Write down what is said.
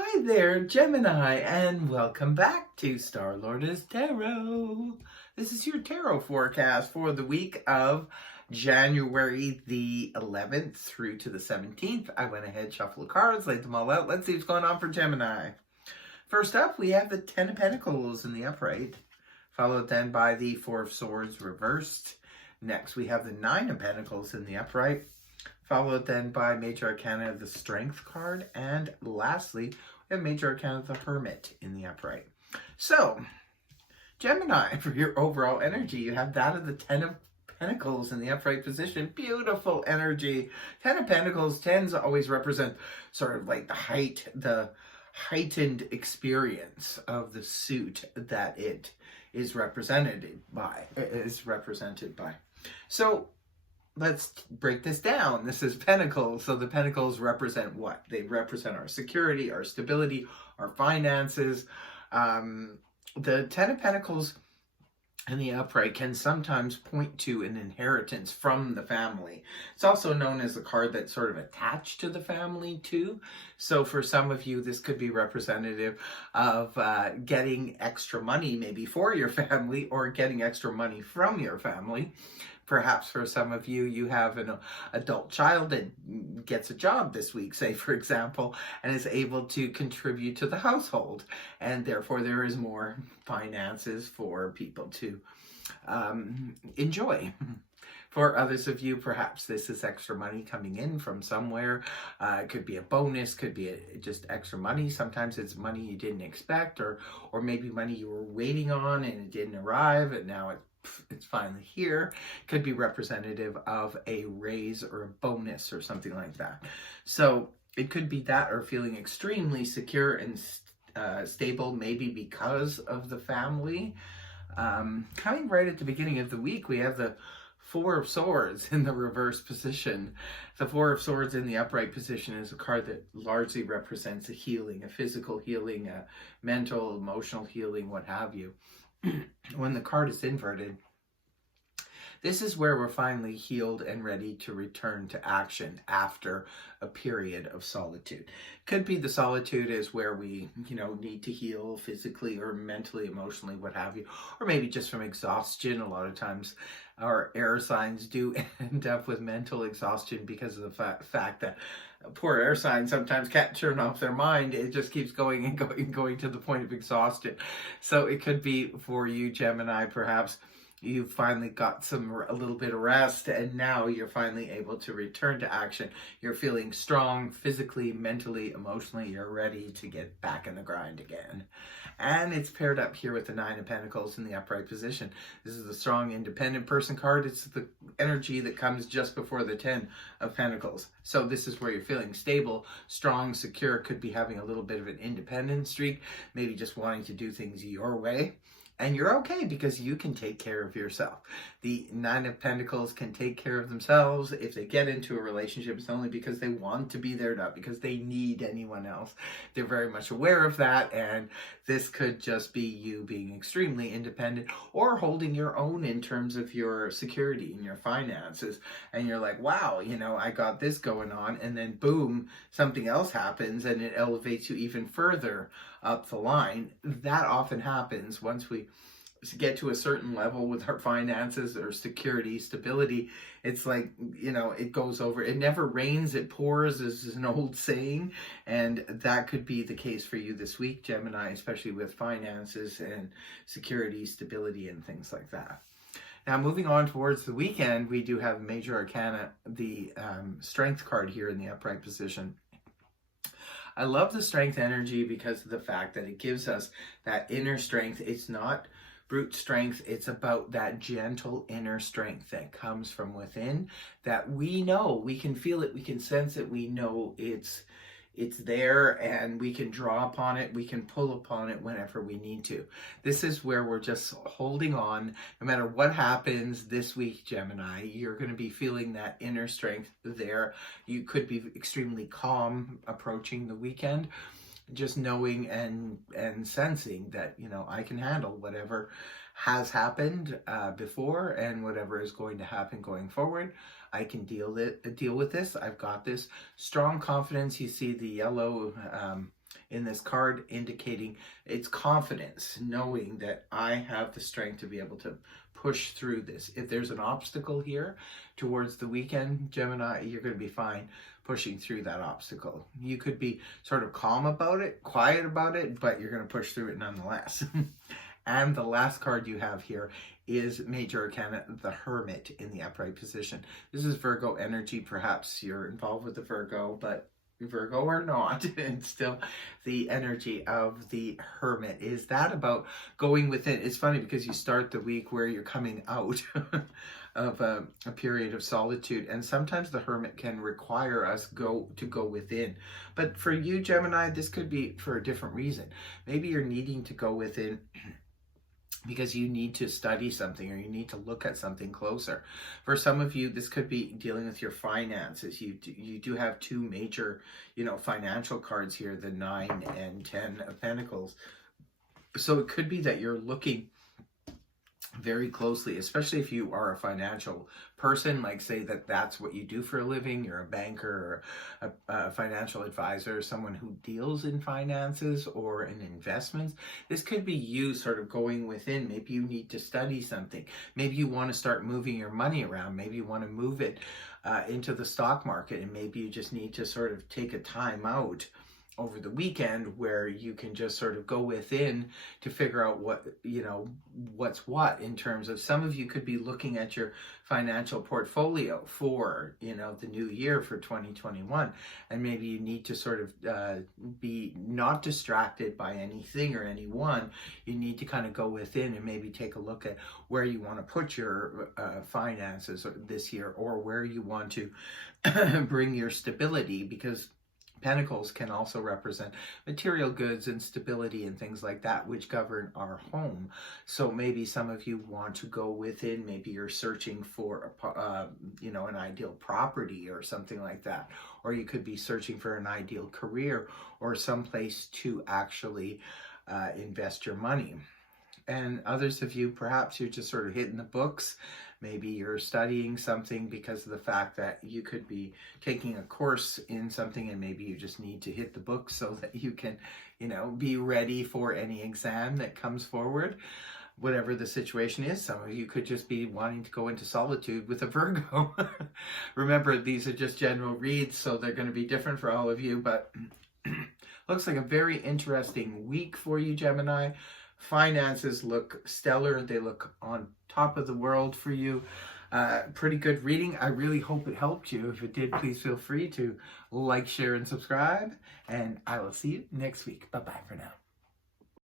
Hi there, Gemini, and welcome back to Star-Lord's Tarot. This is your tarot forecast for the week of January the 11th through to the 17th. I went ahead, shuffled the cards, laid them all out. Let's see what's going on for Gemini. First up, we have the Ten of Pentacles in the upright, followed then by the Four of Swords reversed. Next, we have the Nine of Pentacles in the upright, followed then by Major Arcana of the Strength card, and lastly, we have Major Arcana of the Hermit in the upright. So, Gemini, for your overall energy, you have that of the Ten of Pentacles in the upright position. Beautiful energy. Ten of Pentacles tends to always represent sort of like the heightened experience of the suit that it is represented by. So, let's break this down. This is Pentacles. So the Pentacles represent what? They represent our security, our stability, our finances. The Ten of Pentacles in the upright can sometimes point to an inheritance from the family. It's also known as a card that's sort of attached to the family too. So for some of you, this could be representative of getting extra money maybe for your family or getting extra money from your family. Perhaps for some of you, you have an adult child that gets a job this week, say, for example, and is able to contribute to the household. And therefore, there is more finances for people to enjoy. For others of you, perhaps this is extra money coming in from somewhere. It could be a bonus, could be just extra money. Sometimes it's money you didn't expect, or maybe money you were waiting on and it didn't arrive, and now it's finally here. Could be representative of a raise or a bonus or something like that. So it could be that, or feeling extremely secure and stable, maybe because of the family. Coming right at the beginning of the week, we have the Four of Swords in the reverse position. The Four of Swords in the upright position is a card that largely represents a healing, a physical healing, a mental, emotional healing, what have you. When the card is inverted, this is where we're finally healed and ready to return to action after a period of solitude. Could be the solitude is where we, need to heal physically or mentally, emotionally, what have you, or maybe just from exhaustion. A lot of times our air signs do end up with mental exhaustion because of the fact that poor air signs sometimes can't turn off their mind. It just keeps going and going to the point of exhaustion. So it could be for you, Gemini, perhaps you've finally got a little bit of rest, and now you're finally able to return to action. You're feeling strong physically, mentally, emotionally. You're ready to get back in the grind again. And it's paired up here with the Nine of Pentacles in the upright position. This is a strong, independent person card. It's the energy that comes just before the Ten of Pentacles. So this is where you're feeling stable, strong, secure. Could be having a little bit of an independent streak, maybe just wanting to do things your way. And you're okay because you can take care of yourself. The Nine of Pentacles can take care of themselves. If they get into a relationship, it's only because they want to be there, not because they need anyone else. They're very much aware of that, and this could just be you being extremely independent or holding your own in terms of your security and your finances. And you're like, wow, I got this going on, and then boom, something else happens and it elevates you even further up the line. That often happens once we get to a certain level with our finances or security, stability. It's like, it goes over. It never rains, it pours, is an old saying. And that could be the case for you this week, Gemini, especially with finances and security, stability, and things like that. Now, moving on towards the weekend, we do have Major Arcana, the Strength card here in the upright position. I love the Strength energy because of the fact that it gives us that inner strength. It's not brute strength. It's about that gentle inner strength that comes from within, that we know, we can feel it, we can sense it, we know it's there, and we can draw upon it, we can pull upon it whenever we need to. This is where we're just holding on. No matter what happens this week, Gemini, you're going to be feeling that inner strength there. You could be extremely calm approaching the weekend, just knowing and sensing that, I can handle whatever has happened before and whatever is going to happen going forward. I can deal with this. I've got this. Strong confidence. You see the yellow in this card, indicating it's confidence, knowing that I have the strength to be able to push through this. If there's an obstacle here towards the weekend, Gemini, you're going to be fine pushing through that obstacle. You could be sort of calm about it, quiet about it, but you're going to push through it nonetheless. And the last card you have here is Major Arcana, the Hermit, in the upright position. This is Virgo energy. Perhaps you're involved with the Virgo, but Virgo or not, it's still the energy of the Hermit. Is that about going within? It's funny because you start the week where you're coming out of a period of solitude, and sometimes the Hermit can require us to go within. But for you, Gemini, this could be for a different reason. Maybe you're needing to go within because you need to study something, or you need to look at something closer. For some of you, this could be dealing with your finances. You do have two major, financial cards here, the 9 and 10 of Pentacles. So it could be that you're looking very closely, especially if you are a financial person, like say that's what you do for a living, you're a banker or a financial advisor, someone who deals in finances or in investments. This could be you sort of going within. Maybe you need to study something. Maybe you want to start moving your money around. Maybe you want to move it into the stock market, and maybe you just need to sort of take a time out over the weekend where you can just sort of go within to figure out what's what in terms of, some of you could be looking at your financial portfolio for, the new year for 2021. And maybe you need to sort of be not distracted by anything or anyone. You need to kind of go within and maybe take a look at where you want to put your finances this year, or where you want to bring your stability, because Pentacles can also represent material goods and stability and things like that, which govern our home. So maybe some of you want to go within. Maybe you're searching for an ideal property or something like that, or you could be searching for an ideal career or some place to actually invest your money. And others of you, perhaps you're just sort of hitting the books. Maybe you're studying something because of the fact that you could be taking a course in something, and maybe you just need to hit the books so that you can, be ready for any exam that comes forward. Whatever the situation is, some of you could just be wanting to go into solitude with a Virgo. Remember, these are just general reads, so they're going to be different for all of you, but looks like a very interesting week for you, Gemini. Finances look stellar. They look on top of the world for you. Pretty good reading. I really hope it helped you. If it did, please feel free to like, share, and subscribe. And I will see you next week. Bye-bye for now.